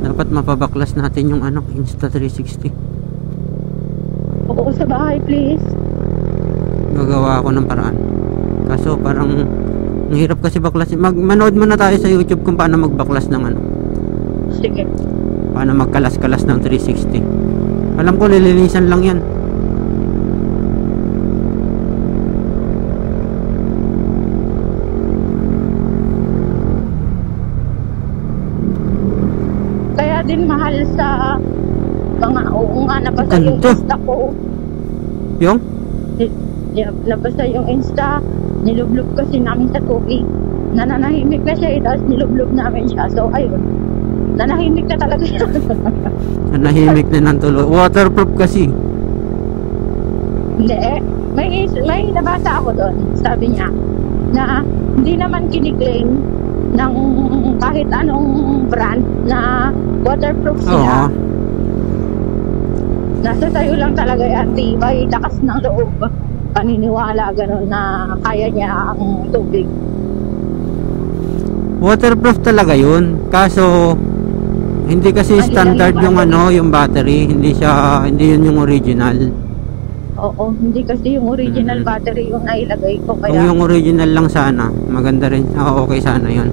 Dapat mapabaklas natin yung ano, Insta360. Oo, sa bahay, please. Gagawa ako ng paraan. Kaso parang ang hirap kasi baklas. Manood muna tayo sa YouTube kung paano magbaklas ng ano. Sige. Paano magkalas-kalas ng 360. Alam ko lilinisan lang yan. Kaya din mahal sa mga nga nabasa yung Ganda. Insta ko. Yung? Nabasa yung Insta, nilublob kasi namin sa tubig. Nananahimik na siya, tapos nilublob namin siya. So ayun, nanahimik na talaga siya. Nanahimik na ng tulo. Waterproof kasi. Hindi, may nabasa ako doon. Sabi niya na hindi naman kiniklaim ng kahit anong brand na waterproof sila. Oo. Nasa sayo lang talaga yan, tibay, lakas ng loob, paniniwala, gano'n na kaya niya ang tubig. Waterproof talaga yun. Kaso hindi kasi Ano lang standard yung yung battery? ano, yung battery. Hindi yun yung original. Oo, hindi kasi yung original battery yung nailagay ko, Kung kaya yung original lang sana, maganda rin. Okay sana yun.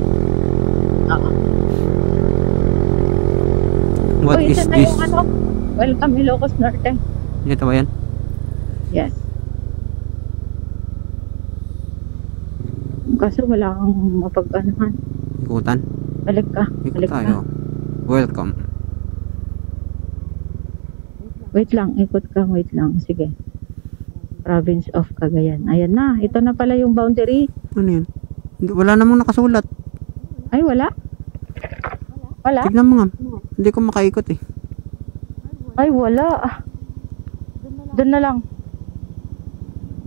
What Uy, is isa na this? yung ano, welcome Ilocos Norte. Ito ba yan? Yes. Kaso wala kang mapag-anuhan. Ikutan? Balik ka. Ikot Balik ka. tayo. Welcome. Wait lang, ikot ka, wait lang. Sige. Province of Cagayan. Ayan na, ito na pala yung boundary. Ano yun? Wala namang nakasulat. Ay, wala? Wala? Tignan mo nga. Hindi ko makaikot eh. Ay, wala. Doon na lang.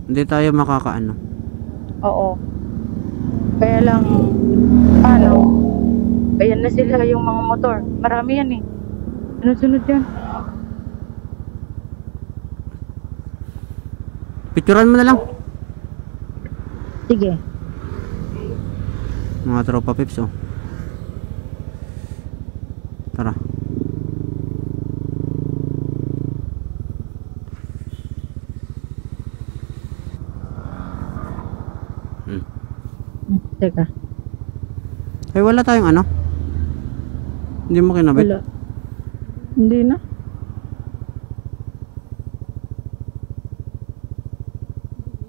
Hindi tayo makakaano. Oo. Kaya lang, paano? Ayan na sila yung mga motor. Marami yan eh. Sunod-sunod yan. Picturean mo na lang. Sige. Mga tropa pips oh. Tara. Teka. Ay wala tayong ano. Hindi mo kinabit. Wala. Hindi na.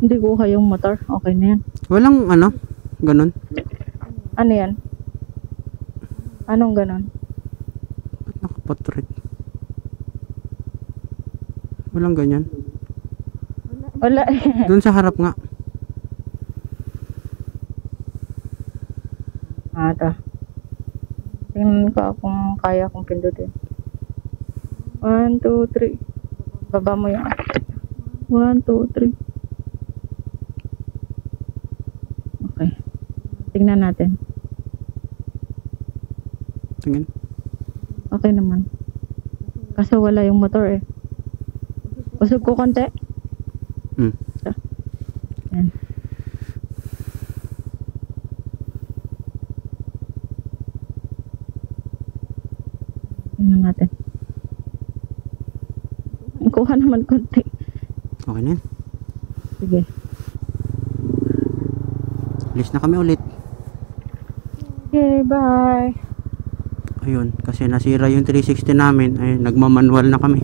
Hindi ko yung motor. Okay na yan. Walang ano. Ganun. Ano yan? Anong ganon? Ba't nakaportrait? Walang ganyan. Wala eh. Doon sa harap nga. Ata. Tingnan ko kung kaya kong pindutin. 1, 2, 3. Baba mo yan. 1, 2, 3. Okay. Tingnan natin. Tingin. Okay naman. Kaso wala yung motor eh. Usog ko konti. Yan. Tingnan natin. Kuha naman konti. Okay na yan. Sige. Alis na kami ulit. Okay, bye. Ayun. Kasi nasira yung 360 namin. Ay nagmamanual na kami.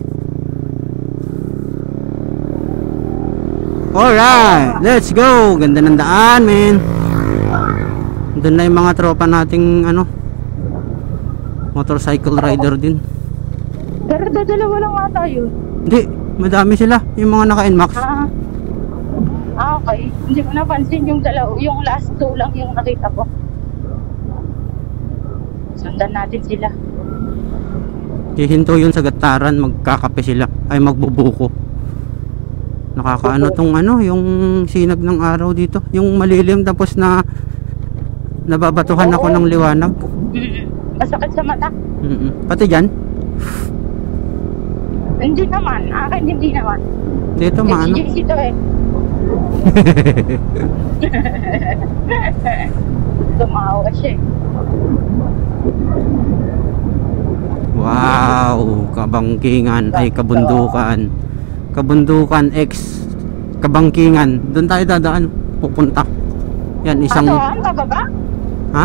Alright, let's go. Ganda ng daan, men. Doon na yung mga tropa nating ano, motorcycle rider din. Pero dadalawa lang ata yun. Hindi, madami sila. Yung mga naka-NMAX. Okay. Hindi ko napansin yung dalaw. Yung last two lang yung nakita ko. Sundan natin sila. Hihinto yun sa gataran. Magkakape sila. Ay magbubuko. Nakakaano tong ano, yung sinag ng araw dito. Yung malilim tapos na nababatuhan ako ng liwanag. Masakit sa mata. Pati dyan? Hindi naman. Akin hindi naman. Dito maano. HGC to eh. Tumawa siya eh. Davao, Kabangkingan, ay Kabundukan. Kabundukan X Kabangkingan. Doon tayo dadaan, pupunta. Yan, isang... Doon, pababa? Ha?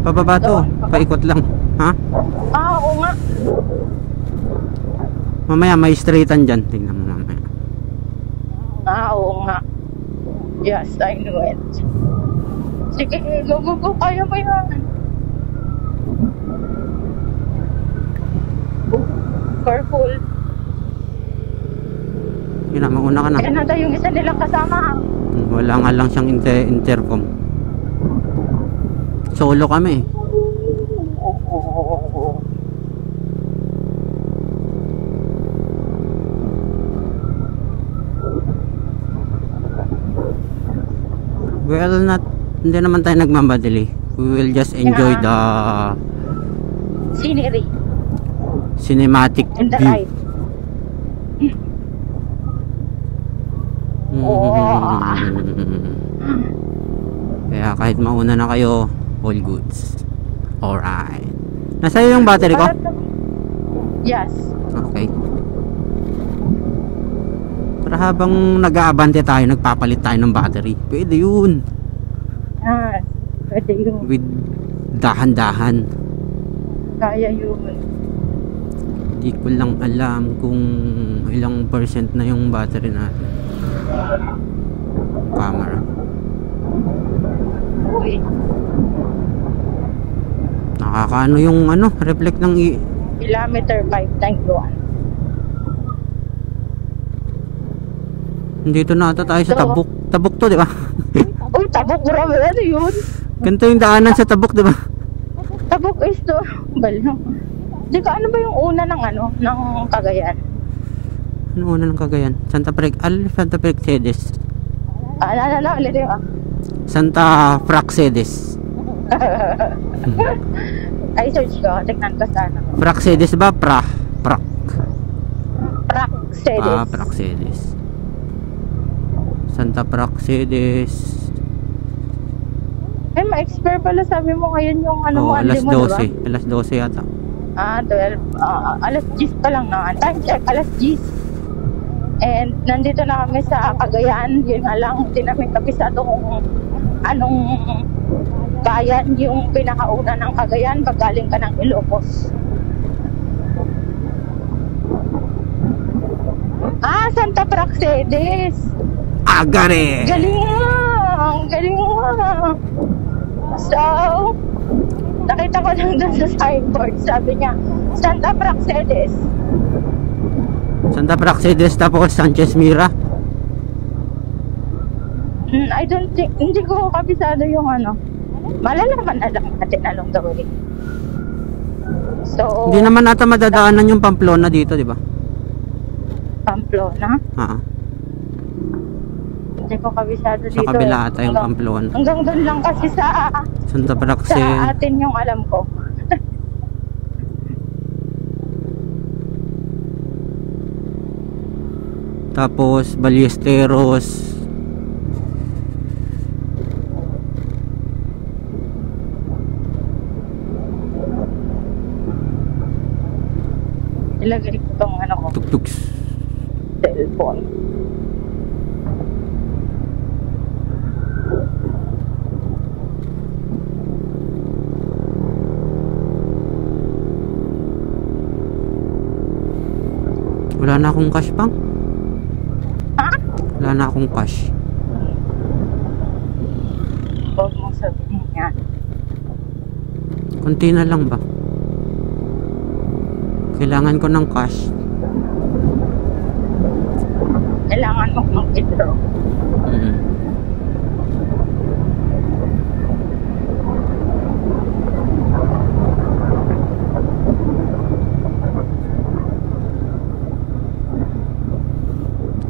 Pababa to, paikot lang. Ha? Oo nga. Mamaya may straightan dyan. Tingnan mo mamaya. Oo nga. Yes, I know it. Sige, go. Kaya mo yan. Careful. Yun na, mauna ka na. Kaya na yung isa nilang kasama. Wala nga lang siyang intercom. Solo kami. Well, hindi naman tayo nagmamadali. We will just enjoy the Scenery cinematic and the view. ride. Kaya kahit mauna na kayo, all goods. Alright. Nasa iyo yung battery ko? Yes. Okay. Para habang nag-aabante tayo, nagpapalit tayo ng battery. Pwede yun. Pwede yun. With dahan-dahan. Kaya yun. Hindi ko lang alam kung ilang percent na yung battery natin. Camera. Uy. Nakakaano yung reflect ng Kilometer 591. Dito na ata tayo sa Tabuk. Tabuk to, di ba? Uy, Tabuk, grabe. Ano yun? Ganito yung daanan sa Tabuk, di ba? Tabuk is to. Balo. Di ka, ano ba yung una ng ng Cagayan? Ano una ng Cagayan? Santa Praxedes. Ulit yun. Santa Praxedes. Ay, search ko. Tignan ko sana. Praxedes ba? Prak. Praxedes. Praxedes. Santa Praxedes. Ma-expire pala sabi mo ngayon yung mo, alas mo, 12. Diba? Alas 12 yata. 12. Alas 10 pa lang naman. Time check, alas 10. And nandito na kami sa Cagayan. Yun nga lang, hindi namin kapisado kung anong bayan yung pinakauna ng Cagayan pag galing ka ng Ilocos. Santa Praxedes. Agare! Galing mo. So, nakita ko lang doon sa signboard. Sabi niya, Santa Praxedes. Santa Praxedes tapos Sanchez Mira. I don't think, hindi ko kabisado yung malalaman na lang natin along the way. So, Hindi naman nata madadaanan yung Pamplona dito, di ba? Pamplona? Hindi ko kabisado Sa dito. kabila ata yung Pamplona. Hanggang doon lang kasi sa Santa Praxedes. sa atin yung alam ko. Tapos Ballesteros. Ilagay ko tong ko, Tuktuks. cellphone. Wala na akong cash pang. Ha? Wala na akong cash. Huwag mong sabihin yan. Konti na lang ba? Kailangan ko ng cash. Kailangan mo mag-withdraw.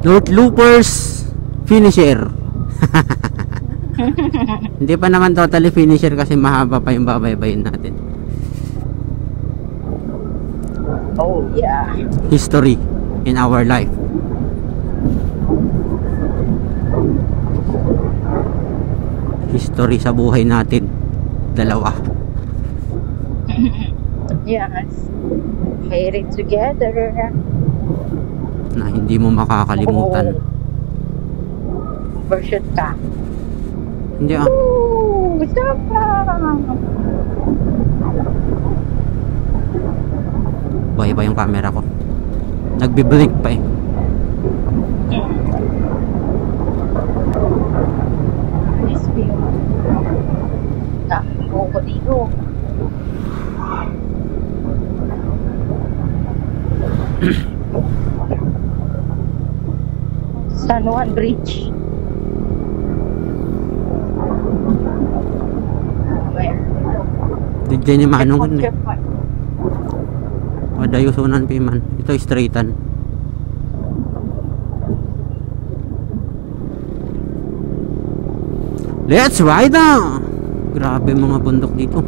North Loopers finisher. Hindi pa naman totally finisher kasi mahaba pa yung babaybayin natin. Oh yeah. History in our life. History sa buhay natin. Dalawa. Yes. Made it together. Na hindi mo makakalimutan. Overshoot ka. Hindi ah. Woo! Sama! Buhay pa yung camera ko. Nagbi-blink pa eh. Nice view. Daming buko dito. San Juan Bridge. Di dyan yung manong eh. Madayusunan piman. Ito straightan. Let's ride na! Grabe mga bundok dito.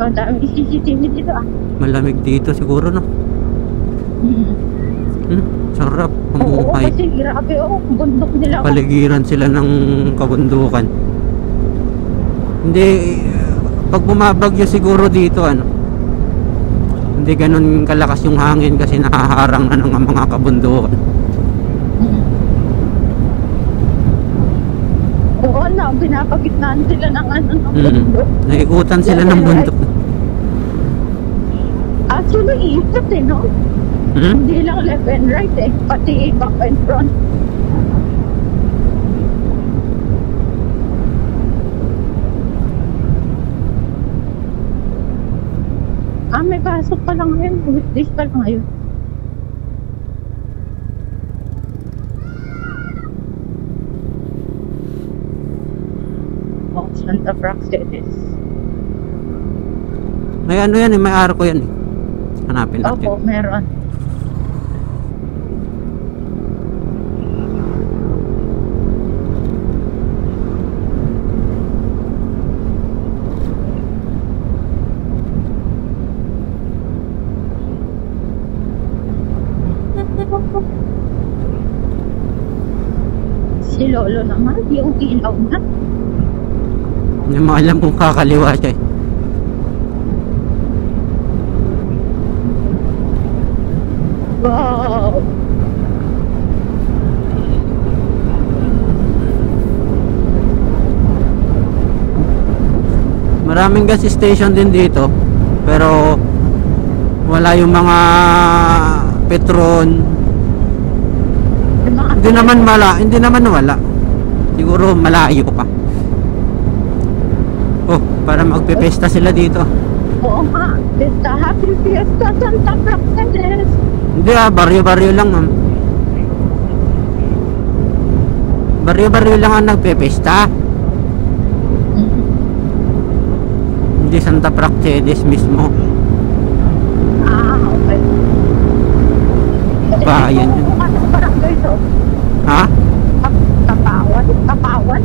Ang dami CCTV dito ah. Malamig dito siguro no. Sarap. Oo, Pamuhay. kasi grabe oh. Bundok nila. Paligiran sila ng kabundukan. Hindi, pag bumabagyo siguro dito ano, hindi ganun kalakas yung hangin kasi nakaharang na ng mga kabundukan. Oo na, pinapagitnaan sila ng ano ng bundok. Naikutan sila ng bundok. Actually, ikot eh, no? Hindi lang left and right eh, pati back and front. May pasok pa lang ngayon. Weekdays pa lang ngayon. Oh, Santa Praxedes. May ano yan eh, may arko yan eh. Hanapin natin. Opo, meron. Si Lolo naman, yung ilaw na. Hindi mo alam kung kakaliwa siya eh. Wow! Maraming gas station din dito, pero wala yung mga Petron. Hindi naman wala. Siguro malayo pa. Oh, para magpepesta sila dito. Oo nga, Fiesta, Happy Fiesta, Santa Praxedes. Hindi ah, baryo-baryo lang ma'am. Baryo-baryo lang ang nagpepesta. Hindi Santa Praxedes mismo. Ah, okay. Bayan yun. Anong barangay to? Ha? Kapawan? Kapawan?